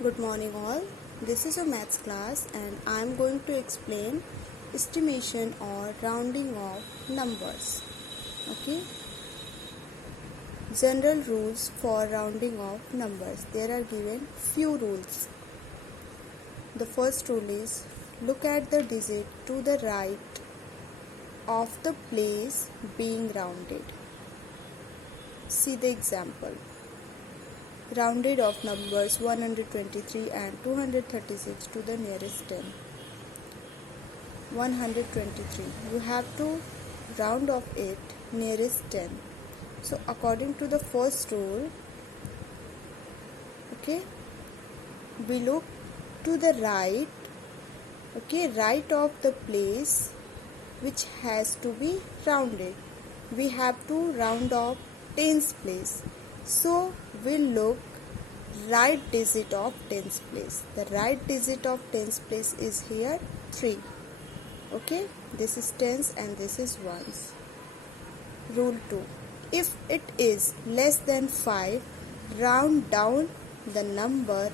Good morning all. This is a maths class and I am going to explain estimation or rounding of numbers. Okay. General rules for rounding of numbers. There are given few rules. The first rule is look at the digit to the right of the place being rounded. See the example. Rounded of numbers 123 and 236 to the nearest 10. 123. You have to round off it nearest 10. So according to the first rule, okay, we look to the right, okay, right of the place which has to be rounded. We have to round off tens place. So we'll look right digit of tens place. The right digit of tens place is here 3. Okay, this is tens and this is ones. Rule 2. If it is less than 5, round down the number.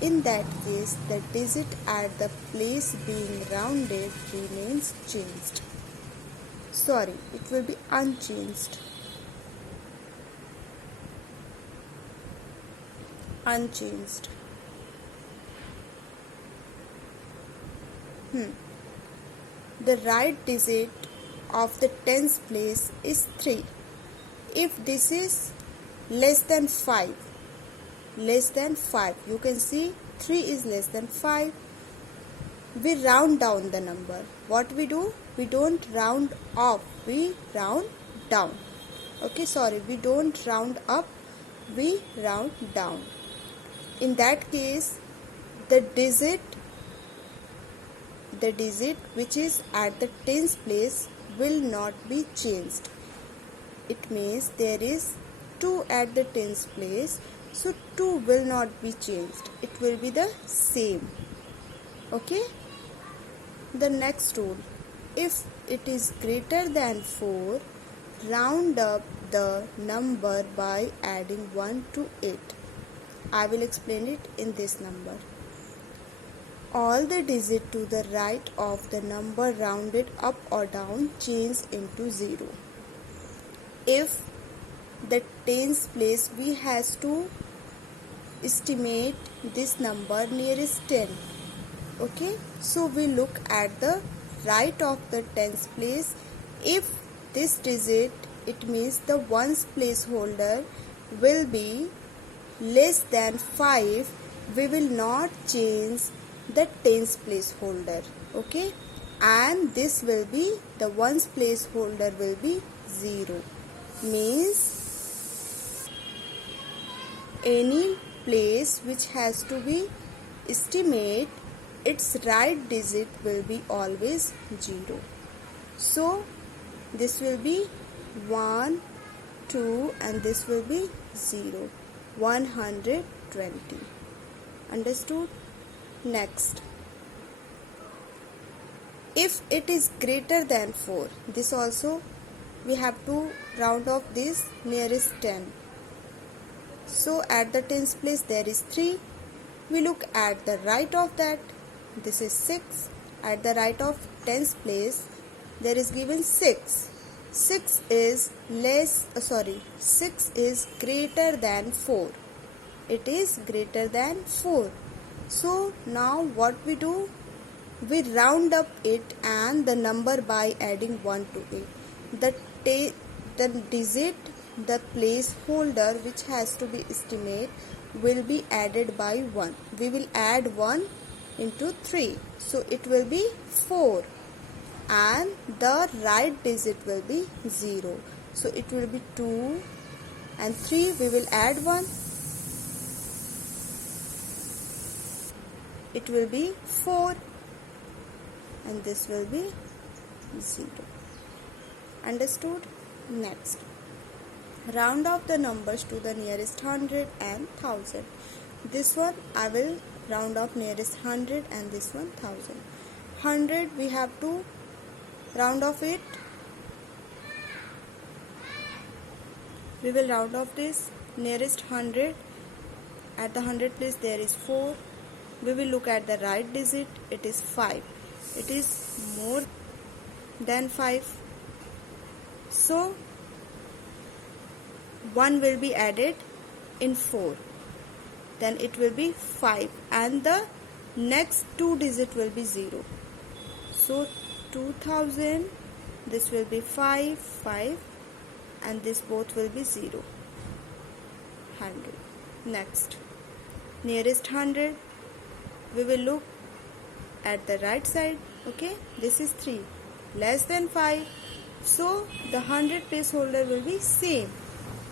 In that case, the digit at the place being rounded remains changed. Sorry, it will be unchanged. Unchanged. The right digit of the tens place is 3. If this is less than 5, you can see 3 is less than 5. We round down the number. What we do? We don't round up, we round down. Okay, sorry, we don't round up, we round down. In that case, the digit which is at the tens place will not be changed. It means there is 2 at the tens place, so 2 will not be changed. It will be the same. Okay? The next rule. If it is greater than 4, round up the number by adding 1 to it. I will explain it in this number. All the digits to the right of the number rounded up or down change into 0. If the tens place, we has to estimate this number nearest 10. Okay, so we look at the right of the tens place. If this digit, it means the ones placeholder will be less than 5, we will not change the tens placeholder. Okay, and this will be the ones placeholder will be 0. Means any place which has to be estimate, its right digit will be always 0. So this will be 1, 2 and this will be 0. 120. Understood? Next. If it is greater than 4, this also we have to round off this nearest 10. So at the tens place there is 3. We look at the right of that. This is 6. At the right of tens place there is given 6. 6 is greater than 4. It is greater than 4. So now what we do? We round up it and the number by adding 1 to it. The digit, the placeholder which has to be estimate will be added by 1. We will add 1 into 3. So it will be 4. And the right digit will be 0. So it will be 2 and 3 we will add 1. It will be 4 and this will be 0. Understood? Next. Round off the numbers to the nearest 100 and 1000. This one I will round off nearest 100 and this one 1000. 100 we have to round off it. We will round off this nearest 100 At the 100 place there is 4. We will look at the right digit. It is 5. It is more than 5. So 1 will be added in 4. Then it will be 5 and the next 2 digit will be 0. So 2000, this will be 5, 5 and this both will be 0. 100. Next, nearest 100, we will look at the right side. Okay, this is 3, less than 5. So the 100 placeholder will be same.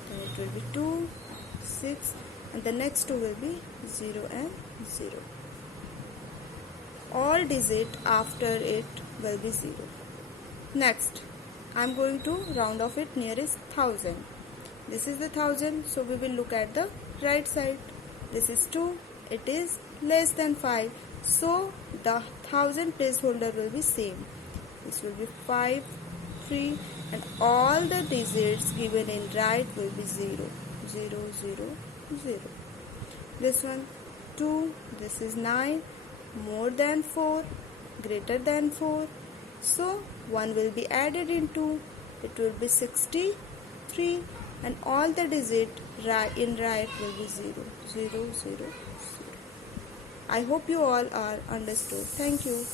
Then it will be 2, 6 and the next 2 will be 0 and 0. All digit after it will be 0. Next, I am going to round off it nearest 1000. This is the 1000, so we will look at the right side. This is 2, it is less than 5. So the 1000 placeholder will be same. This will be 5, 3 and all the digits given in right will be 0, 0, 0, 0. This one 2, this is 9, more than 4, greater than 4. So 1 will be added in 2, it will be 63 and all the digit in right will be 0, 0, 0, 0. I hope you all are understood. Thank you.